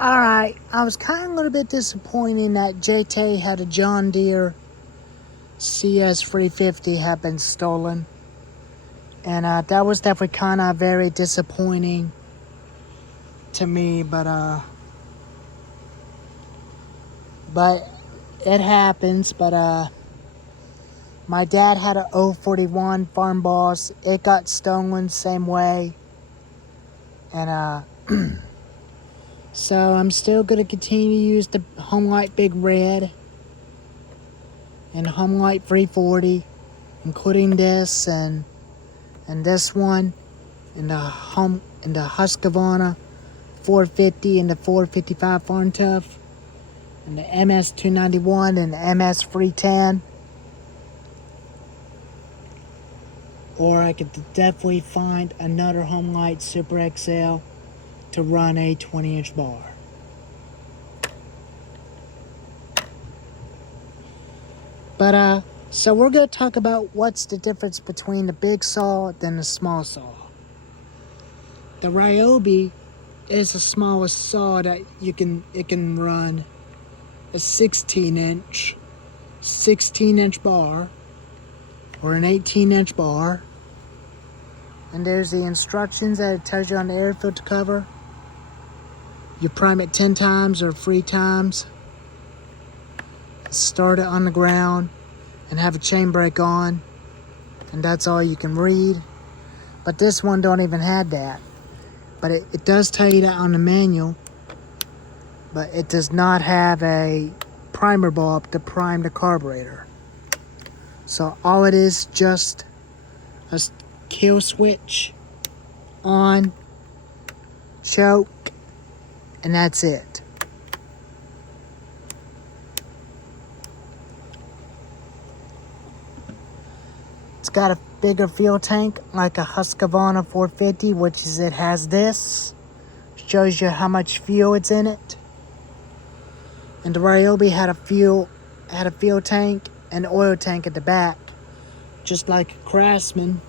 Alright, I was kind of a little bit disappointed that JT had a John Deere CS350 had been stolen. And that was definitely kind of very disappointing to me, but it happens. But my dad had a 041 Farm Boss. It got stolen same way. And so I'm still going to continue to use the Homelight Big Red and Homelight 340, including this and this one, and the Husqvarna 450 and the 455 Farm Tough, and the MS291 and the MS 310. Or I could definitely find another Homelight Super XL to run a 20-inch bar. But so we're going to talk about what's the difference between the big saw and the small saw. The Ryobi is the smallest saw that it can run a 16-inch bar or an 18-inch bar. And there's the instructions that it tells you on the air filter cover. You prime it 10 times or 3 times. Start it on the ground and have a chain brake on, and that's all you can read. But this one don't even have that. But it does tell you that on the manual, but it does not have a primer bulb to prime the carburetor. So all it is just a kill switch, on, choke, and that's it. It's got a bigger fuel tank like a Husqvarna 450, which is it has this. Shows you how much fuel it's in it. And the Ryobi had a fuel tank and oil tank at the back, just like Craftsman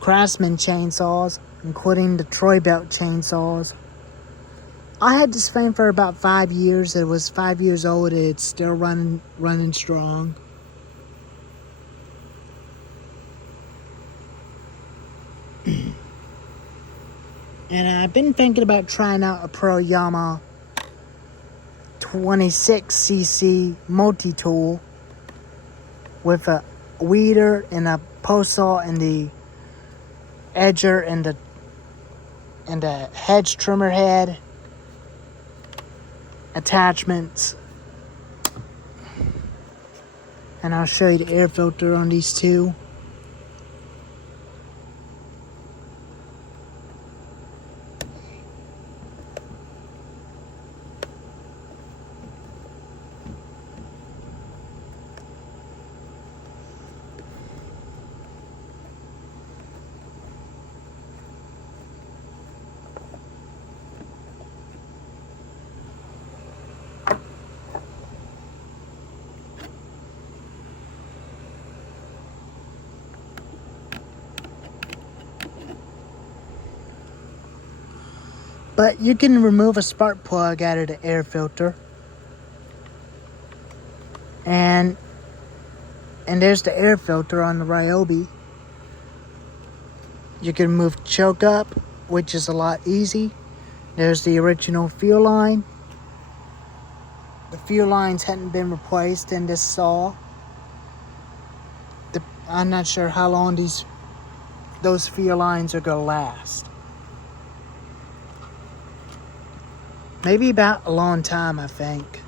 chainsaws, including the Troy Belt chainsaws. I had this thing for about 5 years. It was 5 years old. It's still running strong. And I've been thinking about trying out a Pro Yamaha 26cc multi-tool with a weeder and a post saw and the edger and the hedge trimmer head attachments. And I'll show you the air filter on these two. But you can remove a spark plug out of the air filter. And there's the air filter on the Ryobi. You can remove choke up, which is a lot easy. There's the original fuel line. The fuel lines hadn't been replaced in this saw. I'm not sure how long those fuel lines are going to last. Maybe about a long time, I think.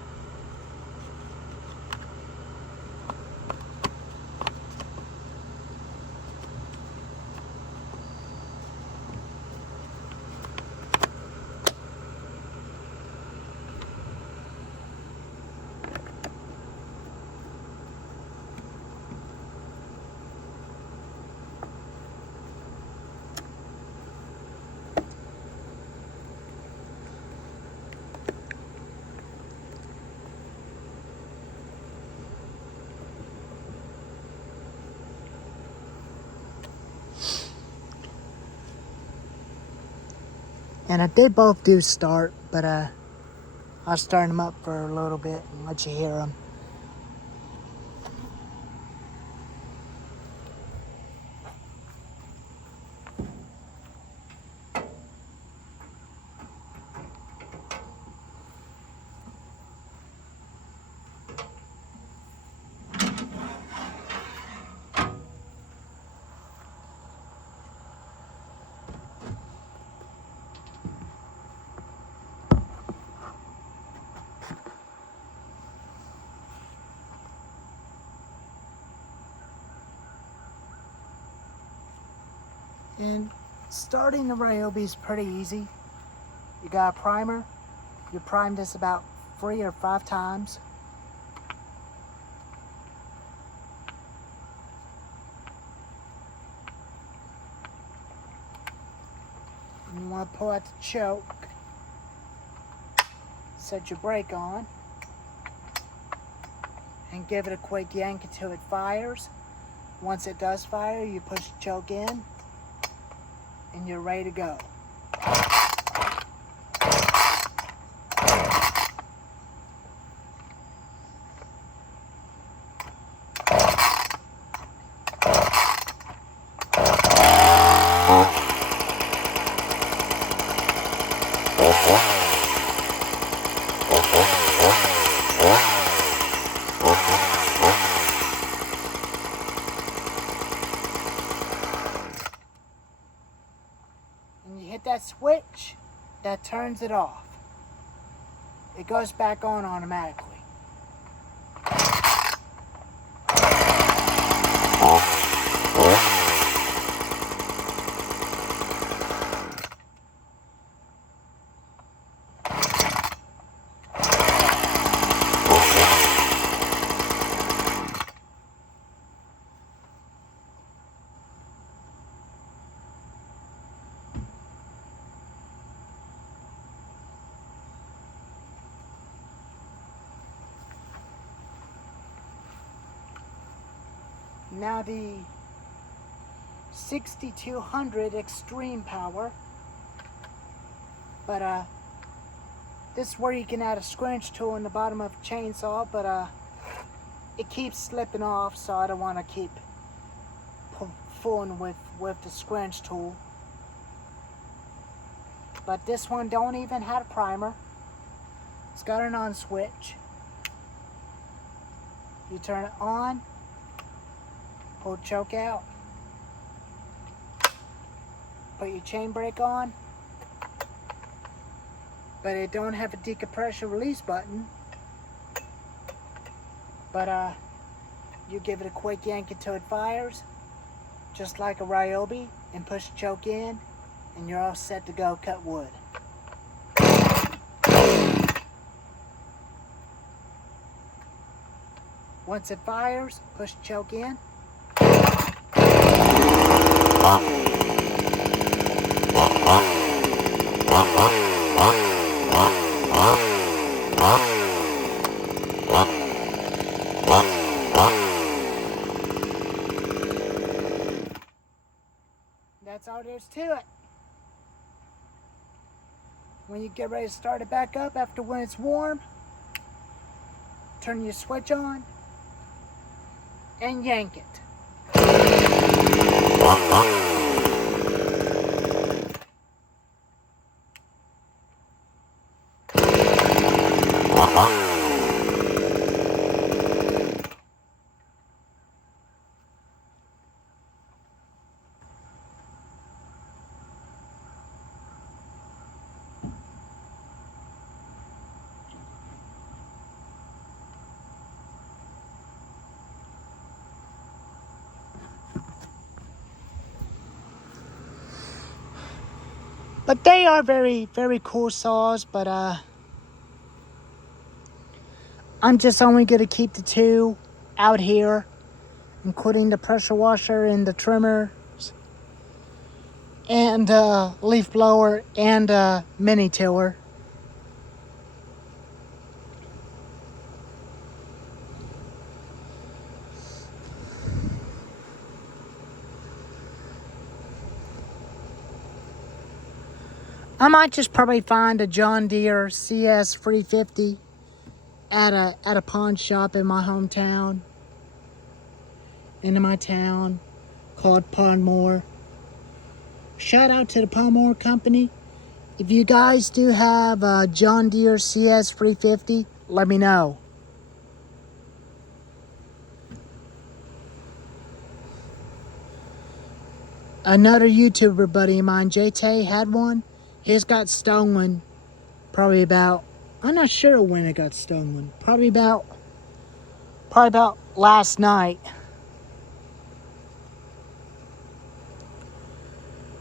And they both do start, but I'll start them up for a little bit and let you hear them. And starting the Ryobi is pretty easy. You got a primer. You prime this about 3 or 5 times. And you want to pull out the choke. Set your brake on. And give it a quick yank until it fires. Once it does fire, you push the choke in. And you're ready to go. And you hit that switch, that turns it off. It goes back on automatically. Now the 6200 extreme power, but this is where you can add a scrunch tool in the bottom of a chainsaw, but it keeps slipping off, so I don't want to keep fooling with the scrunch tool. But this one don't even have a primer. It's got an on switch. You turn it on. Pull choke out. Put your chain brake on. But it don't have a decompression release button. But you give it a quick yank until it fires, just like a Ryobi, and push the choke in, and you're all set to go cut wood. Once it fires, push the choke in. That's all there is to it. When you get ready to start it back up after when it's warm, turn your switch on and yank it. But they are very, very cool saws, but I'm just only going to keep the 2 out here, including the pressure washer and the trimmer and leaf blower and mini tiller. I might just probably find a John Deere CS 350 at a pawn shop in my hometown, in my town, called Podmore. Shout out to the Podmore Company. If you guys do have a John Deere CS 350, let me know. Another YouTuber buddy of mine, JT, had one. His got stolen probably about, I'm not sure when it got stolen. Probably about last night.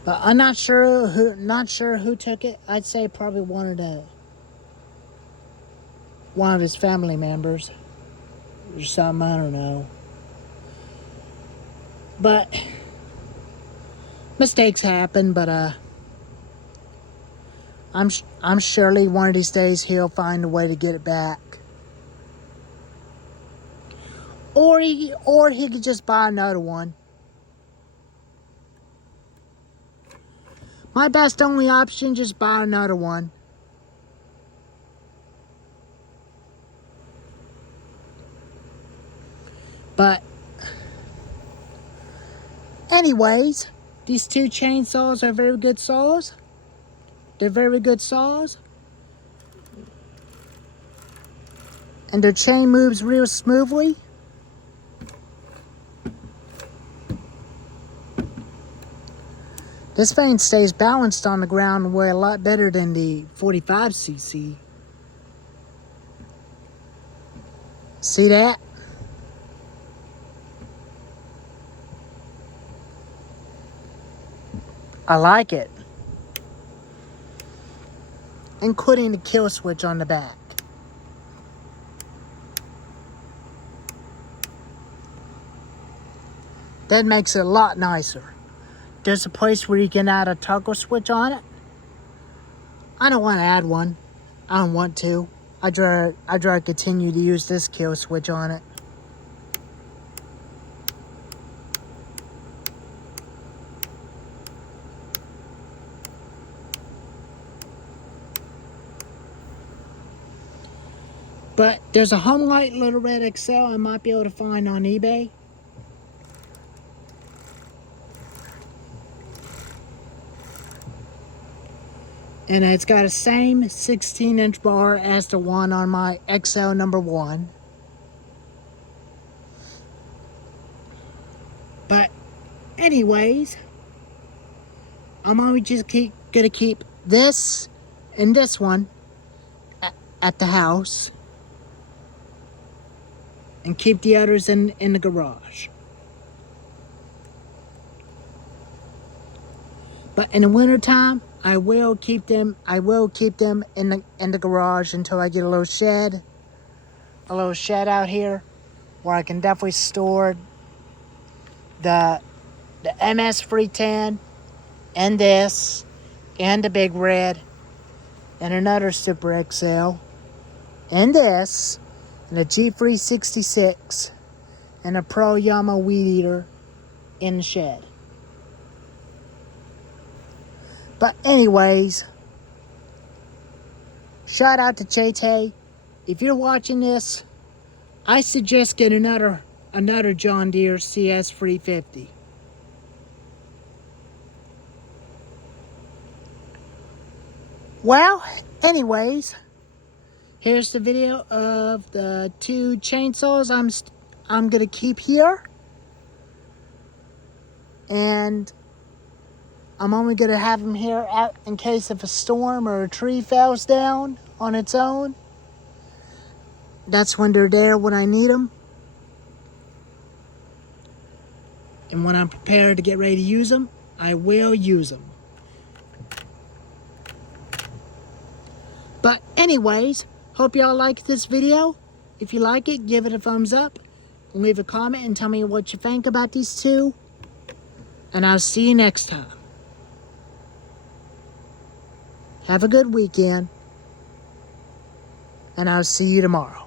But I'm not sure who took it. I'd say probably one of his family members or something, I don't know. But mistakes happen, but I'm surely one of these days he'll find a way to get it back. Or he could just buy another one. My best only option, just buy another one. But anyways, these two chainsaws are very good saws. They're very good saws. And their chain moves real smoothly. This thing stays balanced on the ground way a lot better than the 45cc. See that? I like it. Including the kill switch on the back. That makes it a lot nicer. There's a place where you can add a toggle switch on it. I don't want to add one. I don't want to. I'd rather continue to use this kill switch on it. But there's a Homelight Little Red XL I might be able to find on eBay. And it's got the same 16-inch bar as the one on my XL number 1. But anyways, I'm only just gonna keep this and this one at the house. And keep the others in the garage. But in the wintertime, I will keep them in the garage until I get a little shed out here where I can definitely store the MS 310 and this and the Big Red and another Super XL and this and a G366 and a Pro Yama Weed Eater in the shed. But anyways, shout out to Chete. If you're watching this, I suggest get another John Deere CS 350. Well, anyways, here's the video of the two chainsaws I'm gonna keep here, and I'm only going to have them here out in case if a storm or a tree falls down on its own. That's when they're there when I need them. And when I'm prepared to get ready to use them, I will use them. But anyways, hope y'all like this video. If you like it, give it a thumbs up. Leave a comment and tell me what you think about these two. And I'll see you next time. Have a good weekend, and I'll see you tomorrow.